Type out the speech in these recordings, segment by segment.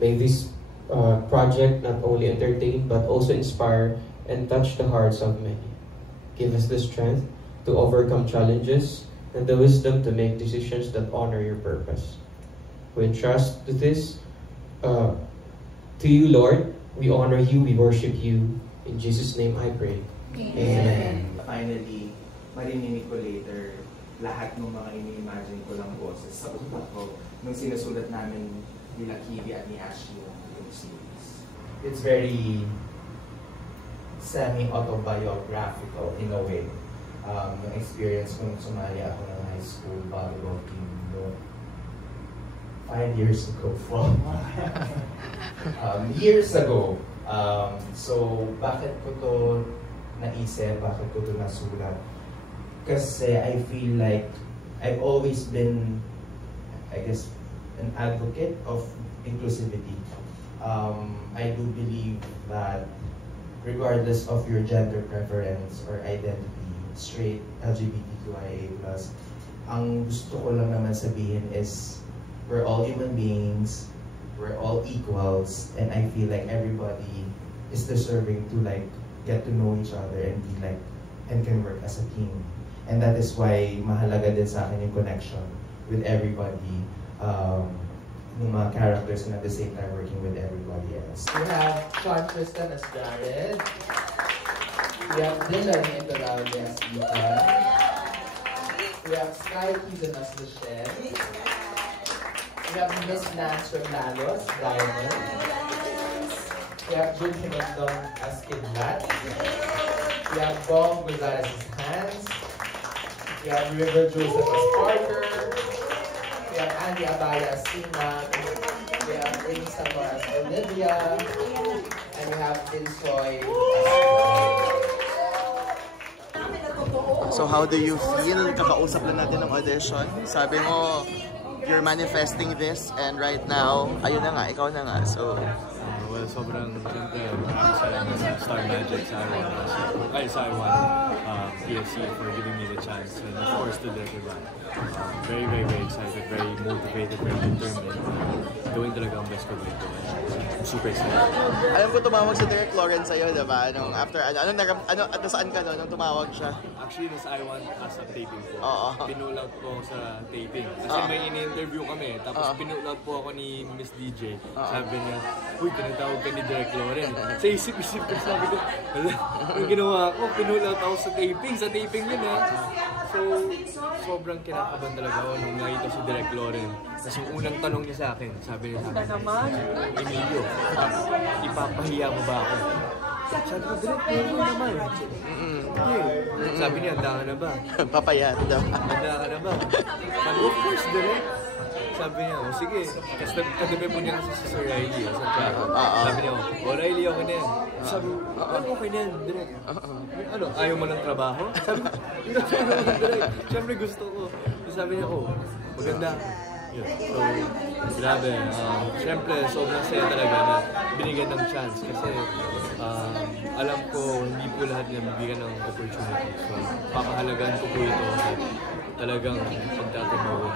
May this project not only entertain but also inspire and touch the hearts of many. Give us the strength to overcome challenges and the wisdom to make decisions that honor your purpose. We entrust this to you, Lord. We honor you, we worship you. In Jesus' name I pray. Amen. Finally, marinig ko later lahat ng mga ini-imagine ko lang boses sa utak ko nung sinusulat namin nila Kiwi at ni Ashley yung series. It's very semi-autobiographical in a way. Yung experience kung sumali ako ng high school volleyball team no, 5 years ago. Years ago. So, bakit ko to naisip, bakit ko to nasulat? Kasi I feel like I've always been, I guess, an advocate of inclusivity. I do believe that regardless of your gender preference or identity, straight, LGBTQIA+, ang gusto ko lang naman sabihin is we're all human beings, we're all equals, and I feel like everybody is deserving to like get to know each other and be like, and can work as a team. And that is why mahalaga din sa akin yung connection with everybody, ng mga characters and at the same time working with everybody else. We have Sean Tristan as Jared. We have Dylan Intoralde as Ethan. We have Sky Kizan as Michelle. We have Miss Nance Rolalos, Diamond. We have Jun Himendong as Kidlat. We have Dom Gonzalez as Hans. We have River Joseph as Parker. We have Andy Abaya as Sina. We have Ring Samar as Olivia. And we have Dinsoy as So how do you feel? Kakausap lang natin ng audition. Sabi mo, you're manifesting this and right now, ayun na nga, ikaw na nga. So, well, sobrang siyempre maraming sa Star Magic, sa I1, PFC for giving me the chance, and of course to Direct Ivan. Very, very, very excited, very motivated, very determined. Gawin talaga ang best ko dito. I'm super excited. Alam ko tumawag si Derek Lawrence sa'yo, diba? After, at saan ka nung tumawag siya? Actually, nasa I1 as a taping po. Pinull out po sa taping. Kasi may ini-interview kami, tapos pinull out po ako ni Miss DJ. Sabi niya, uy, tinatawag ka ni Derek Lawrence. Sa isip-isip ko, sabi ko, yung ginawa ko, pinull out ako sa taping yun ha. So, sobrang kinakabahan talaga ako nung nakita si Derek Lawrence. Tapos yung unang tanong niya sa akin, sabi niya sa akin, Emilio, ipapahiya mo ba ako? Sabi ko, Derek, ano naman? Sabi niya, handa ka na ba? Papayat daw. Handa ka na ba? Sabi ko, of course, Derek. Sabi niya, oh, sige. Kasi kagabi po niya kasi si Sir Riley. Sabi niya, oh, Riley, okay na yan. Sabi ko, ano okay na yan, Derek? Ano, ayaw mo ng trabaho? Sabi ko, Derek, siyempre gusto ko. Sabi niya, oh, maganda. So, grabe. Siyempre, sobrang saya talaga na binigyan ng chance. Kasi alam ko, hindi po lahat niya bibigyan ng opportunity. So, papahalagaan ko po ito. Talagang pagtatanawin.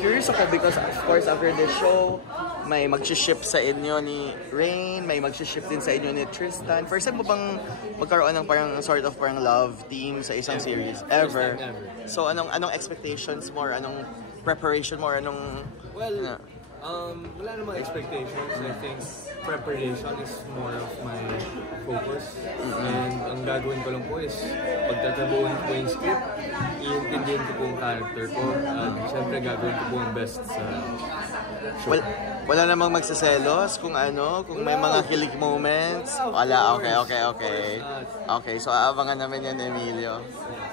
Curious ako because of course after this show, may mag-ship sa inyo ni Rain, may mag-ship din sa inyo ni Tristan. First time mo bang magkaroon ng parang sort of parang love team sa isang series? Ever? So anong expectations mo or anong preparation mo or anong... Well, wala namang expectations. I think preparation is more of my focus. And ang gagawin ko lang po is pagtatabuhan ko yung script, iintindihin ko po yung character ko, at syempre gagawin ko po ang best sa show. Wala namang magsaselos kung may mga kilig moments? Wala, okay. Okay, so aabangan namin yan, Emilio.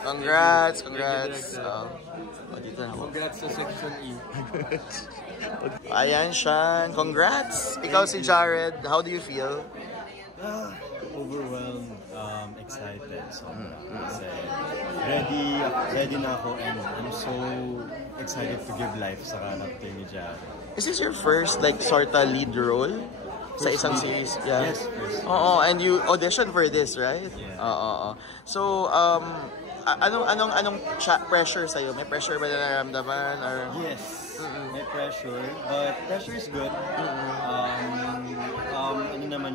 Congrats! Dito na. Congrats sa Section E. Ayan siya. Congrats! Ikaw si Jared, how do you feel? Overwhelmed, excited. So, ready na ako and I'm so excited to give life sa character ni Jared. Is this your first sort of lead role sa isang series? Yeah. Yes, first. And you auditioned for this, right? Yeah. So, anong pressure sa'yo? May pressure ba na naramdaman? Or... Yes, may pressure, but pressure is good.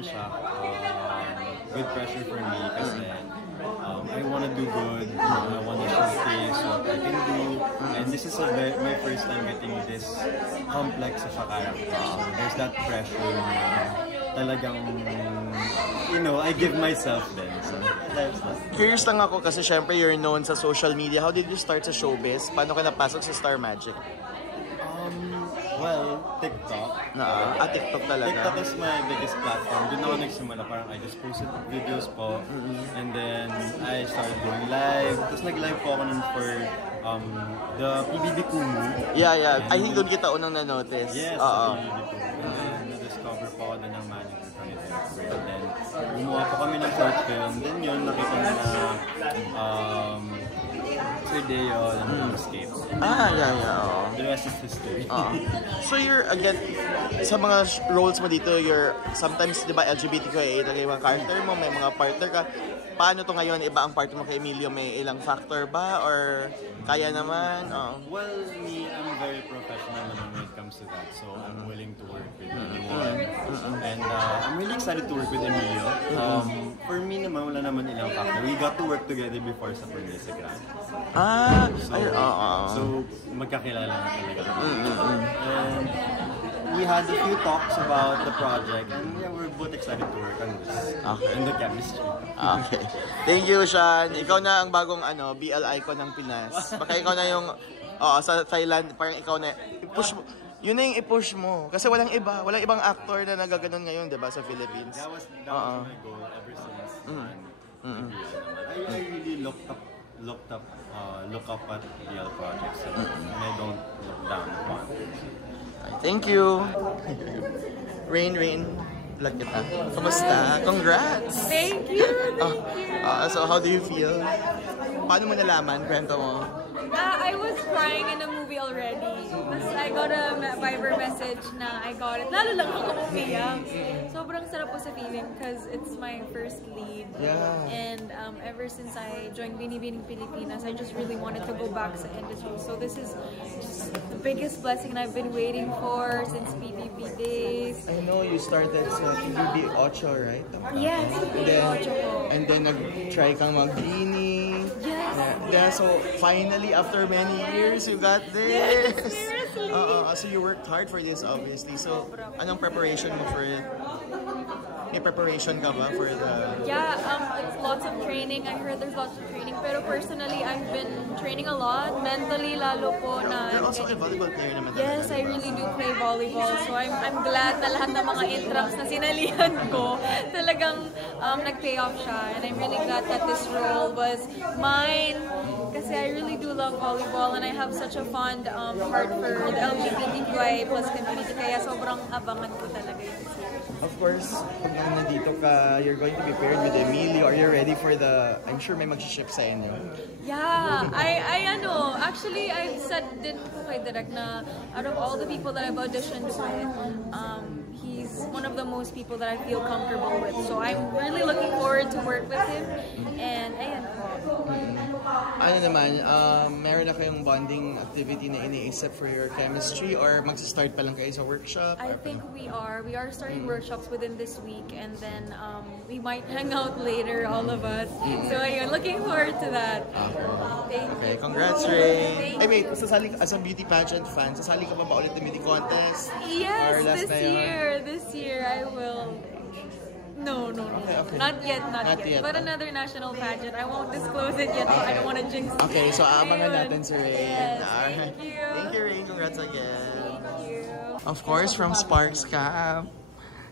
siya good pressure for me kasi I want to do good, I want to showcase what I can do, and this is my first time getting this complex of a character. So there's that pressure na talagang, you know, I give myself then. So that's that. Curious lang ako kasi syempre you're known sa social media. How did you start sa showbiz? Paano ka napasok sa Star Magic? Well, TikTok. TikTok talaga. TikTok is my biggest platform. Doon ako nagsimula. Parang I just posted videos po. And then I started doing live. Tapos nag-live po ako nun for the PBB Kumu. Yeah. I think doon kita unang na-notice. Yes, PBB Kumu. And then na-discover po ako doon ng manager ko ni Derek. And then gumawa po kami ng short film. Then yun, nakita na Sir Deo and Escape. Yeah. The rest is history. So you're, again, sa mga roles mo dito, you're sometimes, di ba, LGBTQIA talaga yung mga character mo, may mga partner ka. Paano to ngayon? Iba ang partner mo kay Emilio? May ilang factor ba? Or kaya naman? Well, me, I'm very professional naman when it comes to that. So I'm willing to work with anyone. And I'm really excited to work with Emilio. For me naman, wala naman ilang factor. We got to work together before sa Permesa Grande. So magkakilala na talaga. And we had a few talks about the project, and yeah, we're both excited to work on this. Okay. And the chemistry. Okay. Thank you, Sean. Ikaw na ang bagong BL icon ng Pinas. Baka ikaw na yung sa Thailand, parang ikaw na i-push mo. Yun na yung i-push mo. Kasi walang ibang actor na nagaganon ngayon, 'di ba, sa Philippines. That was my goal ever since. I really look up at BL projects, and I don't look down upon it. Thank you. Rain, vlog kita. Kamusta? Congrats! Thank you! So how do you feel? Paano mo nalaman? Kwento mo. I was crying in the movie already. Tapos I got a Viber message na I got it. Lalo lang ako umiyak. Sobrang sarap po sa feeling because it's my first lead. Yeah. And ever since I joined Binibining Pilipinas, I just really wanted to go back sa industry. So this is just the biggest blessing I've been waiting for since PBB days. I know you started sa PBB Ocho, right? Yes, PBB Ocho po. And then nag-try kang mag-Bini. Yes. Yeah, so finally, after many years, you got this. Yes, seriously. So you worked hard for this, obviously. So, anong preparation mo for it? May preparation ka ba for the... Yeah, it's lots of training. I heard there's lots of training. Pero personally, I've been training a lot. Mentally, lalo po na... You're also a volleyball player naman. Yes, I really do play volleyball. So I'm glad na lahat ng mga intrams na sinalihan ko talagang nag-pay off siya. And I'm really glad that this role was mine. Kasi I really do love volleyball and I have such a fond heart for the LGBTQIA+ community. Kaya sobrang abangan ko talaga yun. Of course, pag nandito ka, you're going to be paired with Emilio. Are you ready for the... I'm sure may mag-ship sa inyo. Yeah, actually, I said din po kay Direk na out of all the people that I've auditioned with, he's one of the most people that I feel comfortable with. So I'm really looking forward to work with him. And ayan. Ano naman, meron na kayong bonding activity na iniisip for your chemistry or magsa-start pa lang kayo sa workshop? I think we are. We are starting workshops within this week and then we might hang out later, all of us. So ayun, looking forward to that. Thank you. Okay, congrats, Ray. Ay, wait, sasali ka, as a beauty pageant fan, sasali ka pa ba ulit ng beauty contest? Yes, this year I will. No. Okay. Not yet. But another national pageant. I won't disclose it yet. I don't want to jinx it. Okay, so abangan natin si Rain. Yes, Alright. thank you. Thank you, Rain. Congrats again. Thank you. Of course, from Sparks Camp.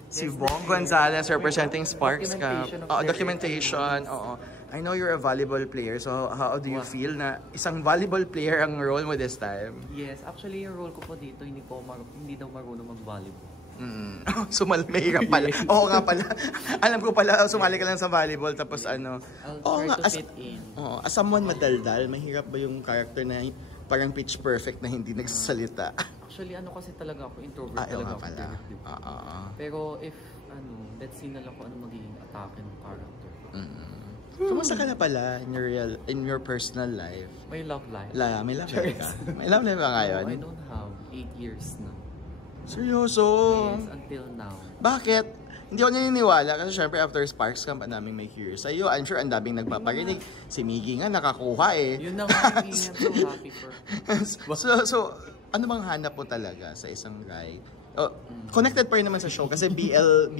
Si Bong Gonzalez representing Sparks Camp. Documentation. Oo. I know you're a volleyball player, so how do you feel na isang volleyball player ang role mo this time? Yes, actually yung role ko po dito, hindi daw marunong mag-volleyball. Mahirap pala. Oo nga pala. Alam ko pala, sumali ka lang sa volleyball tapos I'll try to fit in. As someone madaldal, mahirap ba yung character na parang pitch perfect na hindi nagsasalita? Actually, kasi talaga ako, introvert talaga ako. Pala. Pero if, let's see na lang kung ano magiging atake ng character. Kumusta ka na pala in your personal life? May love life. May love life ka? May love life ka ngayon? I don't have 8 years na. Seryoso? Yes, until now. Bakit? hindi ako naniniwala kasi syempre after Sparks Camp, ang daming may curious sa'yo. I'm sure ang daming nagpaparinig. Si Miggy nga nakakuha eh. Yun na nga, I'm so happy for. So, ano bang hanap mo talaga sa isang guy? Oh, connected pa rin naman sa show kasi BL,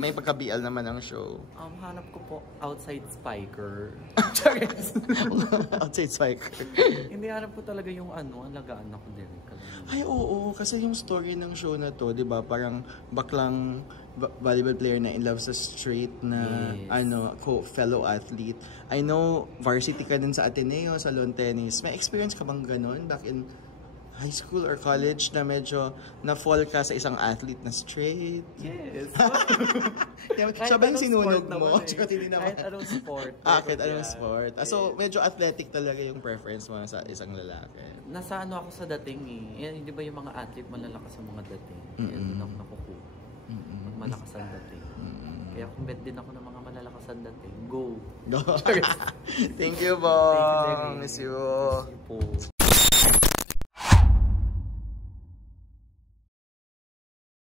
may pagka-BL naman ang show. Hanap ko po outside spiker. Outside spiker. Hindi, hanap ko talaga yung alagaan ako din. Ay, oo, kasi yung story ng show na to, di ba, parang baklang volleyball player na in love sa straight na fellow athlete. I know varsity ka din sa Ateneo, sa lawn tennis. May experience ka bang ganun back in high school or college na medyo na-fall ka sa isang athlete na straight? Yes. Siya ba yung sinunog mo? Kahit anong sport. Kahit anong sport. So, medyo athletic talaga yung preference mo sa isang lalaki. Nasa ako sa dating eh. Di ba yung mga athlete malalakas sa mga dating? Kaya doon ako nakukuha. Malakas ang dating. Kaya kung bet din ako ng mga malalakas ang dating, go! Thank you, Bong! Miss you! Thank you po.